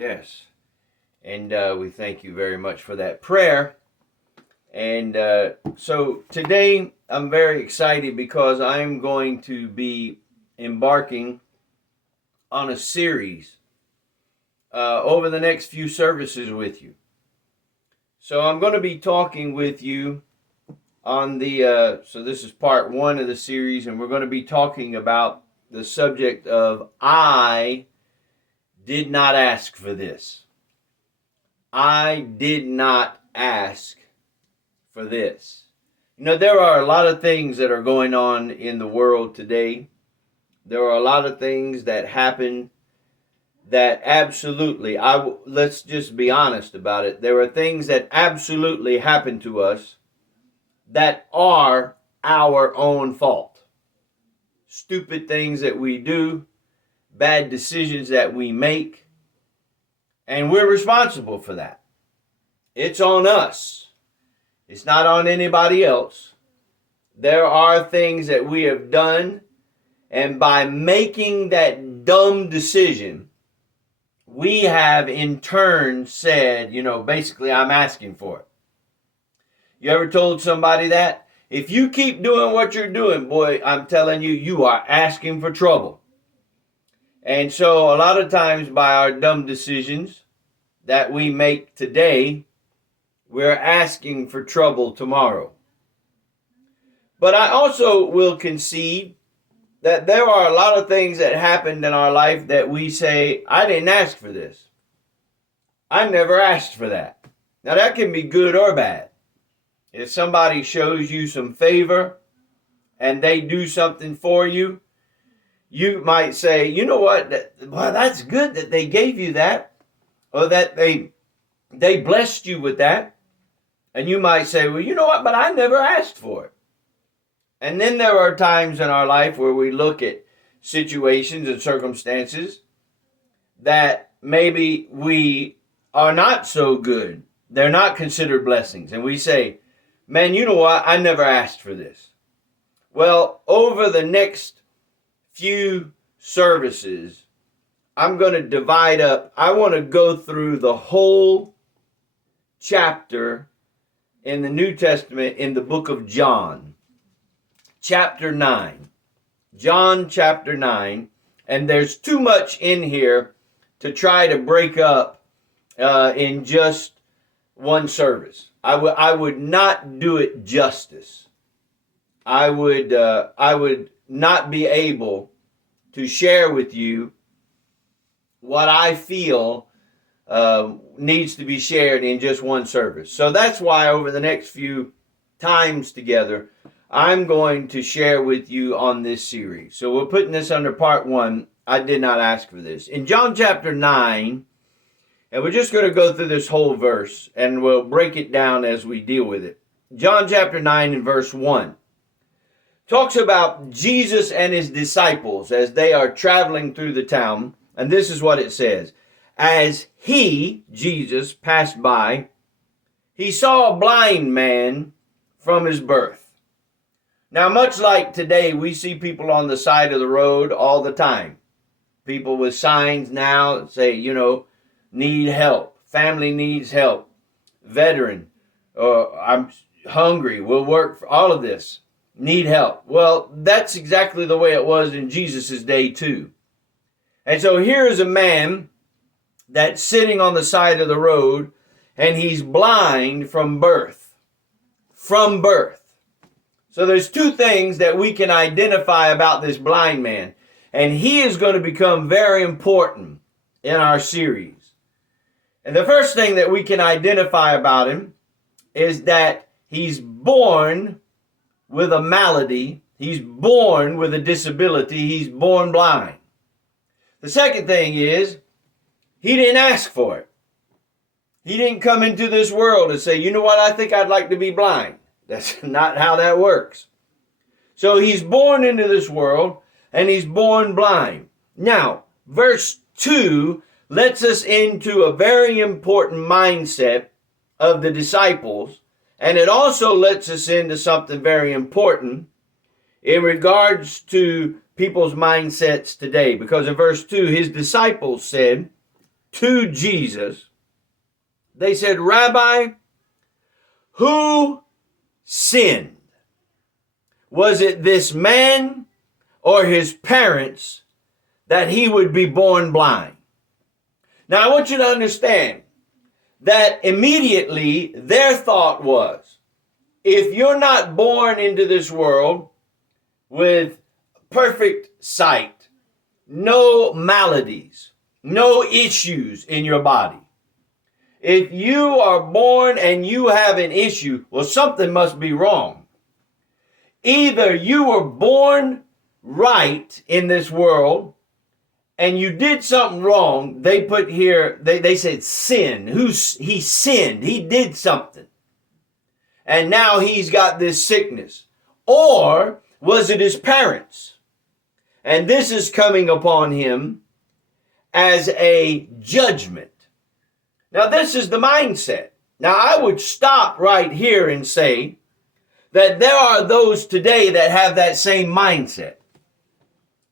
Yes. And we thank you very much for that prayer. And so today I'm very excited because I'm going to be embarking on a series over the next few services with you. So I'm going to be talking with you on so this is part one of the series, and we're going to be talking about the subject of I did not ask for this. I did not ask for this. You know, there are a lot of things that are going on in the world today. There are a lot of things that happen that absolutely, let's just be honest about it. There are things that absolutely happen to us that are our own fault. Stupid things that we do, bad decisions that we make, and we're responsible for that. It's on us. It's not on anybody else. There are things that we have done, and by making that dumb decision, we have in turn said, basically, I'm asking for it. You ever told somebody that? If you keep doing what you're doing, boy, I'm telling you, you are asking for trouble. And so a lot of times by our dumb decisions that we make today, we're asking for trouble tomorrow. But I also will concede that there are a lot of things that happened in our life that we say, I didn't ask for this. I never asked for that. Now that can be good or bad. If somebody shows you some favor and they do something for you, you might say, you know what, well, that's good that they gave you that, or that they blessed you with that. And you might say, well, you know what, but I never asked for it. And then there are times in our life where we look at situations and circumstances that maybe we are not so good. They're not considered blessings. And we say, man, you know what? I never asked for this. Well, over the next few services, I'm going to divide up. I want to go through the whole chapter in the New Testament in the book of John. Chapter 9. John chapter 9. And there's too much in here to try to break up in just one service. I would not do it justice. I would not be able to share with you what I feel needs to be shared in just one service. So that's why over the next few times together, I'm going to share with you on this series. So we're putting this under part one. I did not ask for this. In John chapter 9, and we're just going to go through this whole verse, and we'll break it down as we deal with it. John chapter 9 and verse 1 talks about Jesus and his disciples as they are traveling through the town. And this is what it says. As he, Jesus, passed by, he saw a blind man from his birth. Now, much like today, we see people on the side of the road all the time. People with signs now that say, need help. Family needs help. Veteran. Or I'm hungry. We'll work for all of this. Need help. Well, that's exactly the way it was in Jesus' day too. And so here is a man that's sitting on the side of the road, and he's blind from birth. From birth. So there's two things that we can identify about this blind man. And he is going to become very important in our series. And the first thing that we can identify about him is that he's born with a malady. He's born with a disability. He's born blind. The second thing is he didn't ask for it. He didn't come into this world and say, you know what, I think I'd like to be blind. That's not how that works. So he's born into this world and he's born blind. Now, verse 2 lets us into a very important mindset of the disciples, and it also lets us into something very important in regards to people's mindsets today. Because in verse 2, his disciples said, to Jesus. They said, Rabbi, who sinned? Was it this man or his parents that he would be born blind? Now, I want you to understand that immediately their thought was, if you're not born into this world with perfect sight, no maladies, no issues in your body, if you are born and you have an issue, well, something must be wrong. Either you were born right in this world and you did something wrong. They put here, they said sin. He sinned. He did something. And now he's got this sickness. Or was it his parents? And this is coming upon him as a judgment. Now, this is the mindset. Now, I would stop right here and say that there are those today that have that same mindset.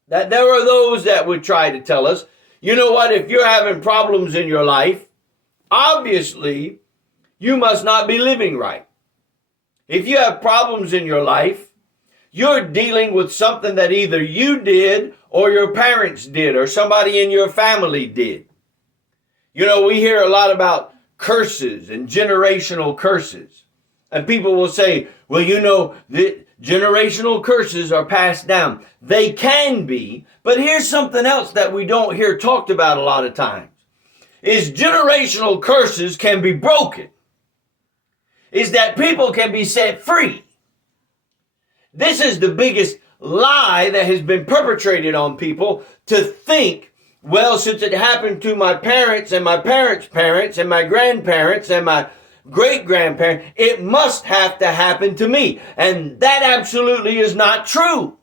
That there are those that would try to tell us, you know what, if you're having problems in your life, obviously, you must not be living right. If you have problems in your life, you're dealing with something that either you did or your parents did or somebody in your family did. You know, we hear a lot about curses and generational curses. And people will say, well, you know, the generational curses are passed down. They can be, but here's something else that we don't hear talked about a lot of times. Is generational curses can be broken. Is that people can be set free. This is the biggest lie that has been perpetrated on people, to think, well, since it happened to my parents and my parents' parents and my grandparents and my great-grandparents, it must have to happen to me. And that absolutely is not true.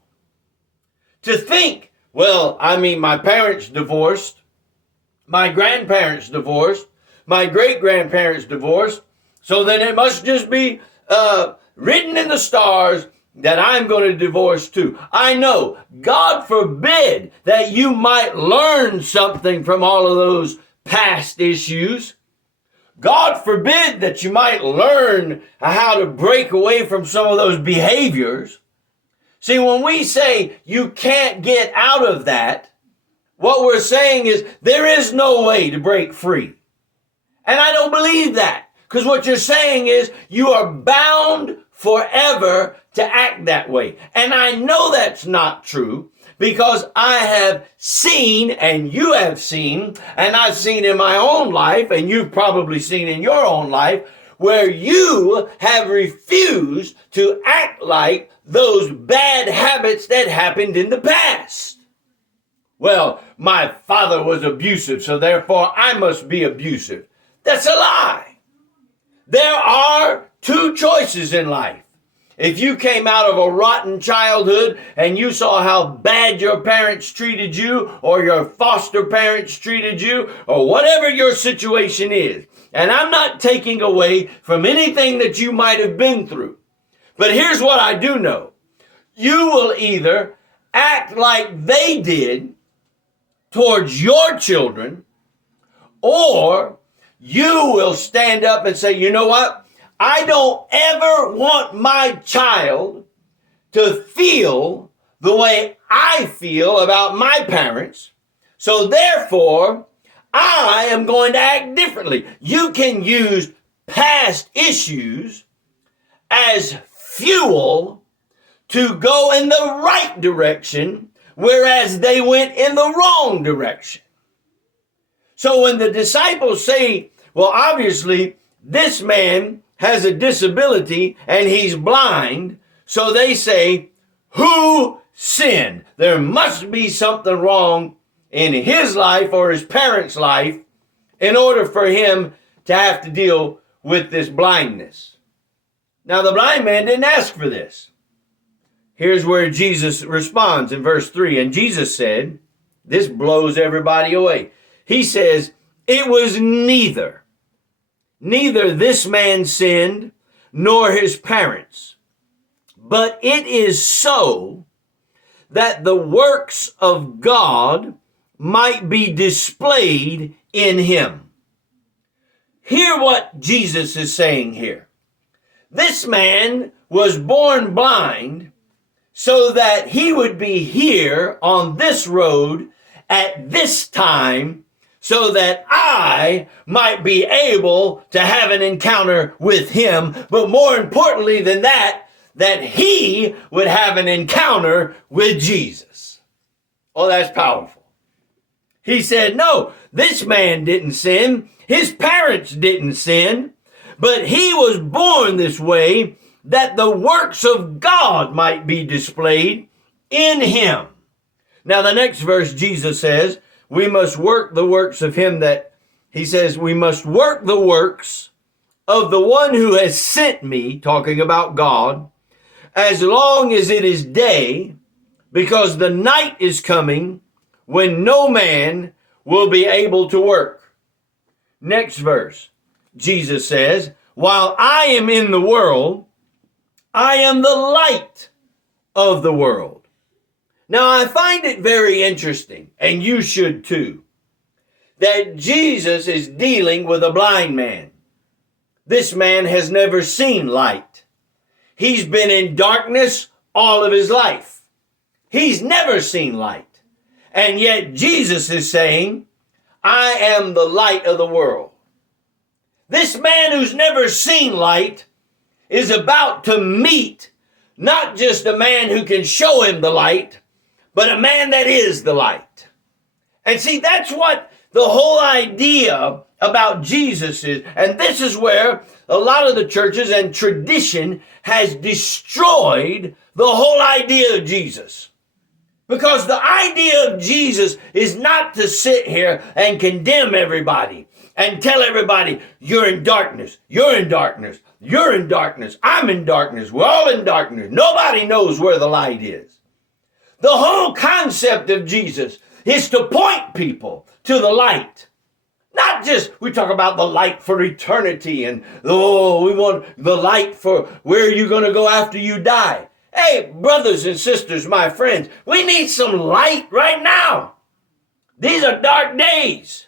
To think, well, I mean, my parents divorced, my grandparents divorced, my great-grandparents divorced, so then it must just be written in the stars that I'm going to divorce too. I know, God forbid that you might learn something from all of those past issues. God forbid that you might learn how to break away from some of those behaviors. See, when we say you can't get out of that, what we're saying is there is no way to break free. And I don't believe that, because what you're saying is you are bound forever to act that way. And I know that's not true, because I have seen, and you have seen, and I've seen in my own life, and you've probably seen in your own life, where you have refused to act like those bad habits that happened in the past. Well, my father was abusive, so therefore I must be abusive. That's a lie. There are two choices in life. If you came out of a rotten childhood and you saw how bad your parents treated you, or your foster parents treated you, or whatever your situation is, and I'm not taking away from anything that you might have been through, but here's what I do know. You will either act like they did towards your children, or you will stand up and say, you know what? I don't ever want my child to feel the way I feel about my parents. So therefore, I am going to act differently. You can use past issues as fuel to go in the right direction, whereas they went in the wrong direction. So when the disciples say, well, obviously, this man has a disability and he's blind, so they say, who sinned? There must be something wrong in his life or his parents' life in order for him to have to deal with this blindness. Now, the blind man didn't ask for this. Here's where Jesus responds in verse 3. And Jesus said, this blows everybody away. He says, it was neither this man sinned, nor his parents, but it is so that the works of God might be displayed in him. Hear what Jesus is saying here. This man was born blind so that he would be here on this road at this time, so that I might be able to have an encounter with him. But more importantly than that, that he would have an encounter with Jesus. Oh, that's powerful. He said, no, this man didn't sin. His parents didn't sin. But he was born this way that the works of God might be displayed in him. Now, the next verse, Jesus says, we must work the works of him that, he says, we must work the works of the one who has sent me, talking about God, as long as it is day, because the night is coming when no man will be able to work. Next verse, Jesus says, while I am in the world, I am the light of the world. Now, I find it very interesting, and you should too, that Jesus is dealing with a blind man. This man has never seen light. He's been in darkness all of his life. He's never seen light. And yet Jesus is saying, I am the light of the world. This man who's never seen light is about to meet not just a man who can show him the light, but a man that is the light. And see, that's what the whole idea about Jesus is. And this is where a lot of the churches and tradition has destroyed the whole idea of Jesus. Because the idea of Jesus is not to sit here and condemn everybody and tell everybody, you're in darkness, you're in darkness, you're in darkness, I'm in darkness, we're all in darkness. Nobody knows where the light is. The whole concept of Jesus is to point people to the light. Not just, we talk about the light for eternity and, we want the light for where you're going to go after you die. Hey, brothers and sisters, my friends, we need some light right now. These are dark days.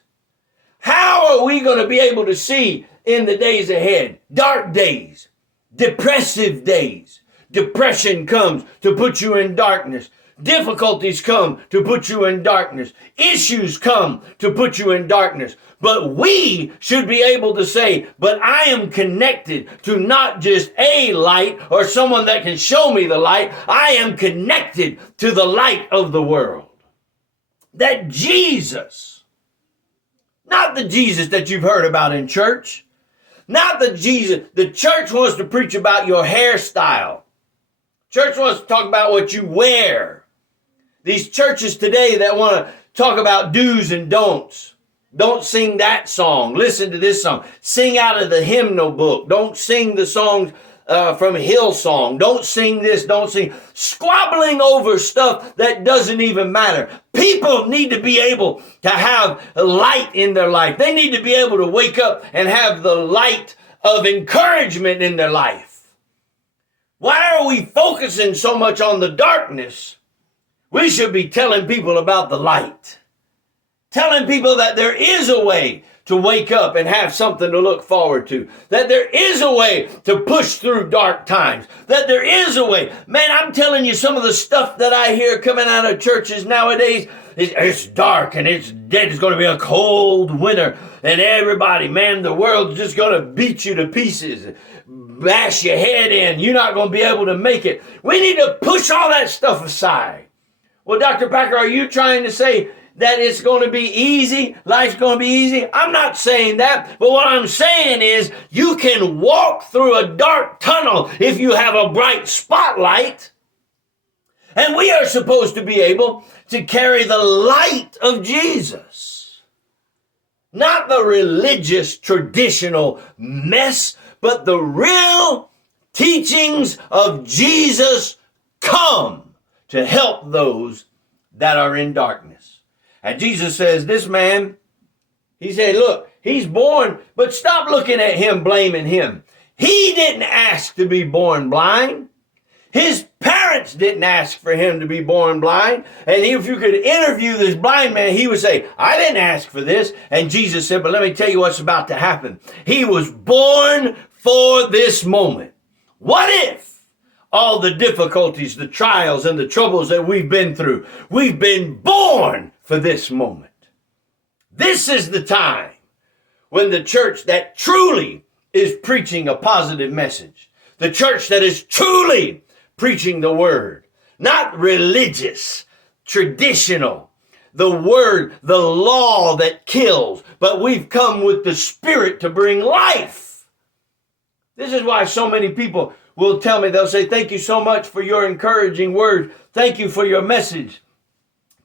How are we going to be able to see in the days ahead? Dark days, depressive days. Depression comes to put you in darkness. Difficulties come to put you in darkness. Issues come to put you in darkness. But we should be able to say, but I am connected to not just a light or someone that can show me the light. I am connected to the light of the world. That Jesus, not the Jesus that you've heard about in church, not the Jesus, the church wants to preach about your hairstyle. Church wants to talk about what you wear. These churches today that want to talk about do's and don'ts. Don't sing that song. Listen to this song. Sing out of the hymnal book. Don't sing the songs from Hillsong. Don't sing this. Don't sing. Squabbling over stuff that doesn't even matter. People need to be able to have light in their life. They need to be able to wake up and have the light of encouragement in their life. Why are we focusing so much on the darkness? We should be telling people about the light. Telling people that there is a way to wake up and have something to look forward to. That there is a way to push through dark times. That there is a way. Man, I'm telling you, some of the stuff that I hear coming out of churches nowadays, it's dark and it's dead. It's going to be a cold winter. And everybody, man, the world's just going to beat you to pieces. Bash your head in. You're not going to be able to make it. We need to push all that stuff aside. Well, Dr. Packer, are you trying to say that it's going to be easy? Life's going to be easy? I'm not saying that. But what I'm saying is you can walk through a dark tunnel if you have a bright spotlight. And we are supposed to be able to carry the light of Jesus. Not the religious, traditional mess, but the real teachings of Jesus come to help those that are in darkness. And Jesus says, this man, he said, look, he's born, but stop looking at him, blaming him. He didn't ask to be born blind. His parents parents didn't ask for him to be born blind. And if you could interview this blind man, he would say, I didn't ask for this. And Jesus said, but let me tell you what's about to happen. He was born for this moment. What if all the difficulties, the trials, and the troubles that we've been through, we've been born for this moment? This is the time when the church that truly is preaching a positive message, the church that is truly preaching the word, not religious, traditional, the word, the law that kills, but we've come with the Spirit to bring life. This is why so many people will tell me, they'll say, thank you so much for your encouraging words. Thank you for your message.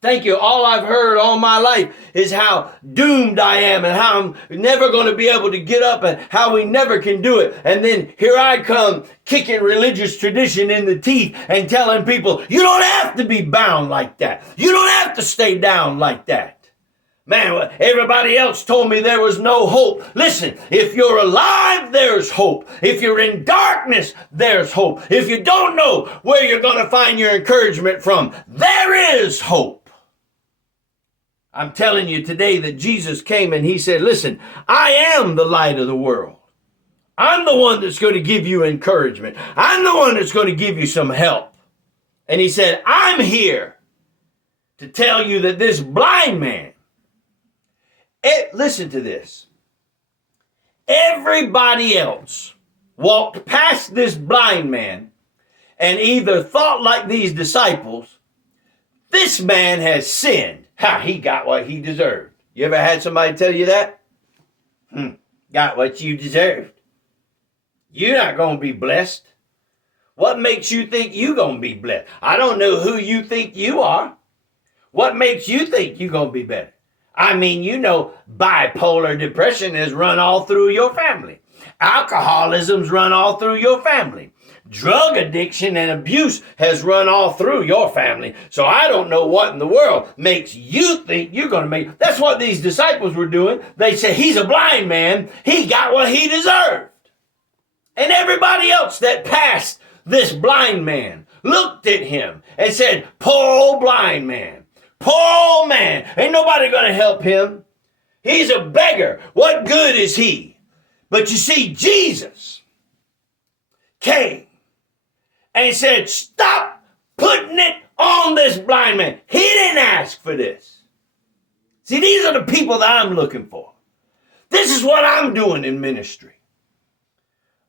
Thank you. All I've heard all my life is how doomed I am and how I'm never going to be able to get up and how we never can do it. And then here I come kicking religious tradition in the teeth and telling people, you don't have to be bound like that. You don't have to stay down like that. Man, everybody else told me there was no hope. Listen, if you're alive, there's hope. If you're in darkness, there's hope. If you don't know where you're going to find your encouragement from, there is hope. I'm telling you today that Jesus came and he said, listen, I am the light of the world. I'm the one that's going to give you encouragement. I'm the one that's going to give you some help. And he said, I'm here to tell you that this blind man, listen to this. Everybody else walked past this blind man and either thought like these disciples, this man has sinned. He got what he deserved. You ever had somebody tell you that? Got what you deserved. You're not going to be blessed. What makes you think you're going to be blessed? I don't know who you think you are. What makes you think you're going to be better? I mean, you know, bipolar depression has run all through your family. Alcoholism's run all through your family. Drug addiction and abuse has run all through your family. So I don't know what in the world makes you think you're going to make. That's what these disciples were doing. They said, he's a blind man. He got what he deserved. And everybody else that passed this blind man looked at him and said, poor old blind man. Poor old man. Ain't nobody going to help him. He's a beggar. What good is he? But you see, Jesus came and said, stop putting it on this blind man. He didn't ask for this. See, these are the people that I'm looking for. This is what I'm doing in ministry.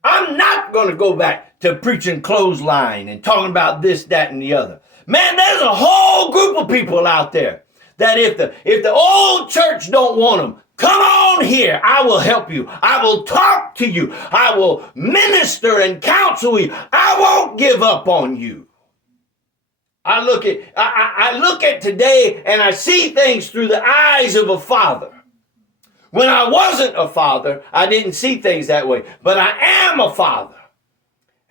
I'm not going to go back to preaching clothesline and talking about this, that, and the other. Man, there's a whole group of people out there that if the old church don't want them, come on here. I will help you. I will talk to you. I will minister and counsel you. I won't give up on you. I look at today and I see things through the eyes of a father. When I wasn't a father, I didn't see things that way. But I am a father.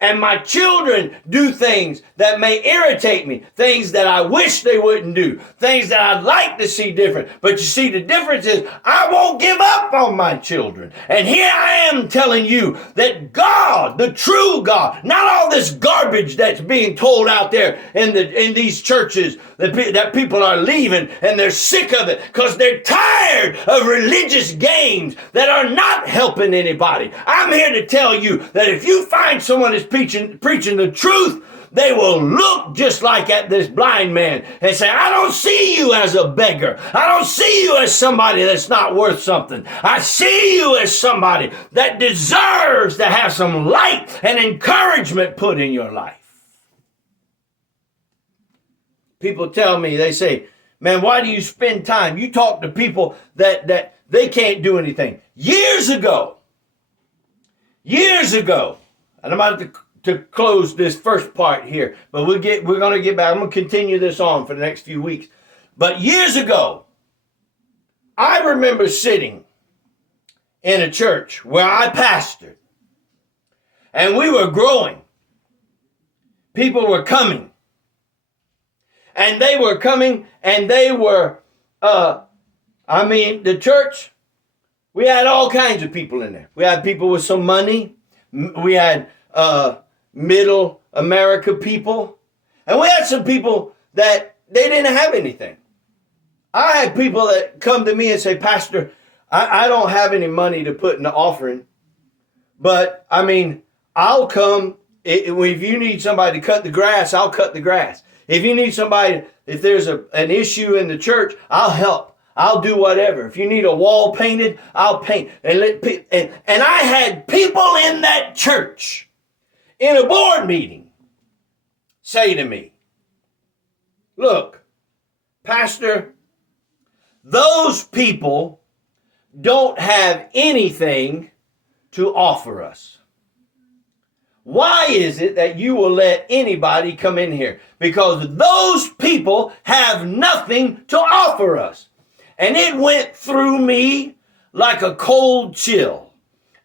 And my children do things that may irritate me, things that I wish they wouldn't do, things that I'd like to see different. But you see, the difference is I won't give up on my children. And here I am telling you that God, the true God, not all this garbage that's being told out there in these churches that people are leaving and they're sick of it because they're tired of religious games that are not helping anybody. I'm here to tell you that if you find someone that's preaching the truth, they will look just like at this blind man and say, I don't see you as a beggar. I don't see you as somebody that's not worth something. I see you as somebody that deserves to have some light and encouragement put in your life. People tell me, they say, man, why do you spend time? You talk to people that they can't do anything. Years ago, and I'm about to close this first part here, but we're going to get back. I'm going to continue this on for the next few weeks. But years ago, I remember sitting in a church where I pastored, and we were growing. People were coming. And they were coming, and they were, the church, we had all kinds of people in there. We had people with some money. We had middle America people. And we had some people that they didn't have anything. I had people that come to me and say, Pastor, I don't have any money to put in the offering. But, I mean, I'll come. If you need somebody to cut the grass, I'll cut the grass. If you need somebody, if there's an issue in the church, I'll help. I'll do whatever. If you need a wall painted, I'll paint. And I had people in that church in a board meeting say to me, look, Pastor, those people don't have anything to offer us. Why is it that you will let anybody come in here? Because those people have nothing to offer us. And it went through me like a cold chill.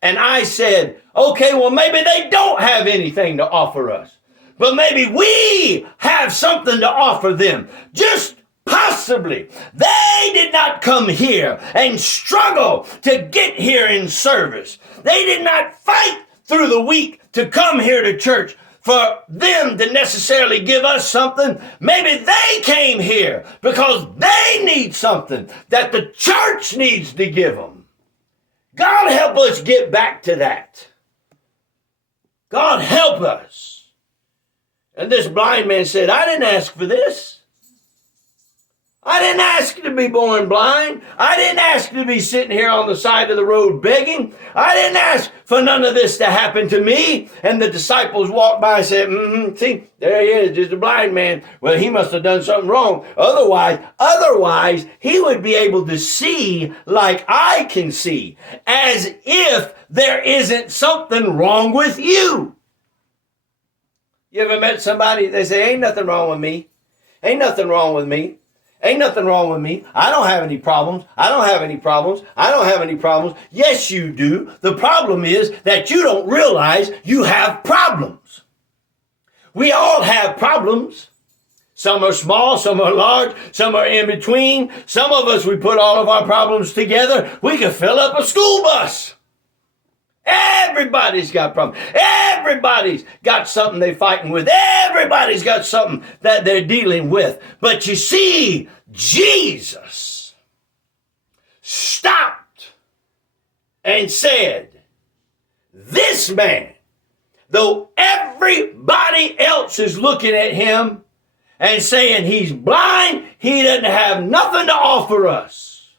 And I said, okay, well, maybe they don't have anything to offer us. But maybe we have something to offer them. Just possibly. They did not come here and struggle to get here in service. They did not fight through the week to come here to church for them to necessarily give us something. Maybe they came here because they need something that the church needs to give them. God help us get back to that. God help us. And this blind man said, I didn't ask for this. I didn't ask to be born blind. I didn't ask to be sitting here on the side of the road begging. I didn't ask for none of this to happen to me. And the disciples walked by and said, see, there he is, just a blind man. Well, he must have done something wrong. Otherwise, he would be able to see like I can see, as if there isn't something wrong with you. You ever met somebody, they say, ain't nothing wrong with me. Ain't nothing wrong with me. Ain't nothing wrong with me. I don't have any problems. I don't have any problems. I don't have any problems. Yes, you do. The problem is that you don't realize you have problems. We all have problems. Some are small, some are large, some are in between. Some of us, we put all of our problems together. We can fill up a school bus. Everybody's got problems. Everybody's got something they're fighting with. Everybody's got something that they're dealing with. But you see, Jesus stopped and said, this man, though everybody else is looking at him and saying he's blind, he doesn't have nothing to offer us.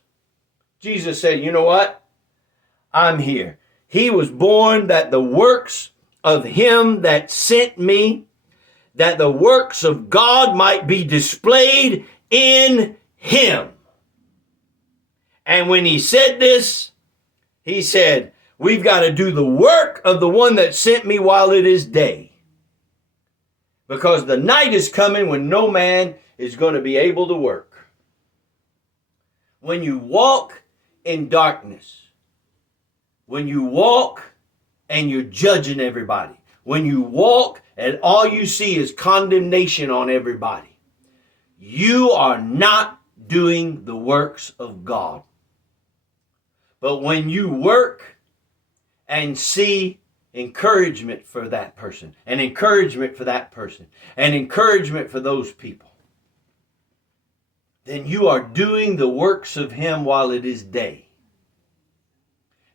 Jesus said, you know what? I'm here. He was born that the works of him that sent me, that the works of God might be displayed in him. And when he said this, he said, we've got to do the work of the one that sent me while it is day. Because the night is coming when no man is going to be able to work. When you walk in darkness, when you walk and you're judging everybody, when you walk and all you see is condemnation on everybody, you are not doing the works of God. But when you work and see encouragement for that person, and encouragement for that person, and encouragement for those people, then you are doing the works of him while it is day.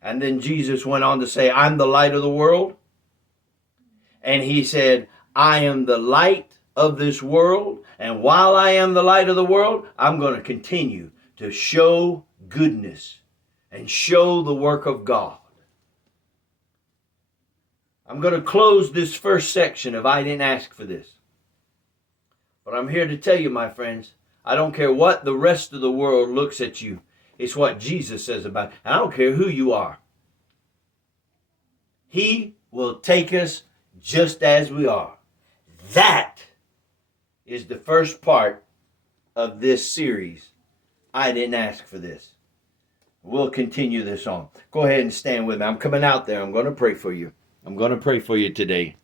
And then Jesus went on to say, I'm the light of the world. And he said, I am the light of this world. And while I am the light of the world, I'm going to continue to show goodness and show the work of God. I'm going to close this first section of I didn't ask for this. But I'm here to tell you, my friends, I don't care what the rest of the world looks at you. It's what Jesus says about it. And I don't care who you are. He will take us just as we are. That is the first part of this series. I didn't ask for this. We'll continue this on. Go ahead and stand with me. I'm coming out there. I'm going to pray for you. I'm going to pray for you today.